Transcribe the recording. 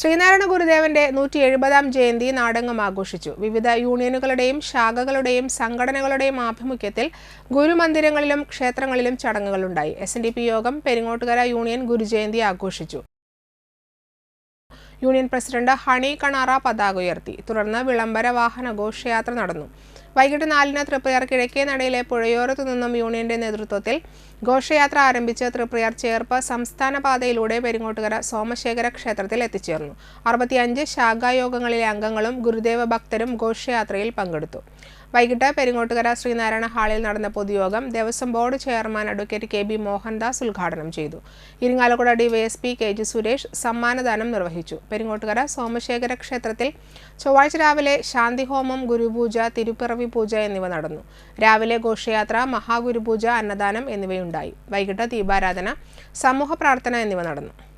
ശ്രീനാരായണ ഗുരുദേവന്റെ നൂറ്റി എഴുപതാം ജയന്തി നാടകം ആഘോഷിച്ചു. വിവിധ യൂണിയനുകളുടെയും ശാഖകളുടെയും സംഘടനകളുടെയും ആഭിമുഖ്യത്തിൽ ഗുരുമന്ദിരങ്ങളിലും ക്ഷേത്രങ്ങളിലും ചടങ്ങുകളുണ്ടായി. എസ് എൻ ഡി പി യോഗം പെരിങ്ങോട്ടുകര യൂണിയൻ ഗുരുജയന്തി ആഘോഷിച്ചു. യൂണിയൻ പ്രസിഡന്റ് ഹണി കണാറ പതാക ഉയർത്തി. തുടർന്ന് വിളംബര വാഹന ഘോഷയാത്ര നടന്നു. വൈകിട്ട് നാലിന് തൃപ്രയാർ കിഴക്കേ നടയിലെ പുഴയോരത്തു നിന്നും യൂണിയന്റെ നേതൃത്വത്തിൽ ഘോഷയാത്ര ആരംഭിച്ച് തൃപ്രയാർ ചേർപ്പ് സംസ്ഥാന പാതയിലൂടെ പെരിങ്ങോട്ടുകര സോമശേഖര ക്ഷേത്രത്തിൽ എത്തിച്ചേർന്നു. അറുപത്തിയഞ്ച് ശാഖായോഗങ്ങളിലെ അംഗങ്ങളും ഗുരുദേവ ഭക്തരും ഘോഷയാത്രയിൽ പങ്കെടുത്തു. വൈകിട്ട് പെരിങ്ങോട്ടുകര ശ്രീനാരായണ ഹാളിൽ നടന്ന പൊതുയോഗം Devaswom board chairman advocate K B Mohandas ഉദ്ഘാടനം ചെയ്തു. Irinjalakuda DySP K G Suresh സമ്മാനദാനം നിർവഹിച്ചു. പെരിങ്ങോട്ടുകര സോമശേഖര ക്ഷേത്രത്തിൽ ചൊവ്വാഴ്ച രാവിലെ ശാന്തിഹോമം ഗുരുപൂജ തിരുപ്പിറവി പൂജ എന്നിവ നടന്നു. രാവിലെ ഘോഷയാത്ര മഹാഗുരുപൂജ അന്നദാനം എന്നിവയുണ്ടായി. വൈകിട്ട് ദീപാരാധന സമൂഹ പ്രാർത്ഥന എന്നിവ നടന്നു.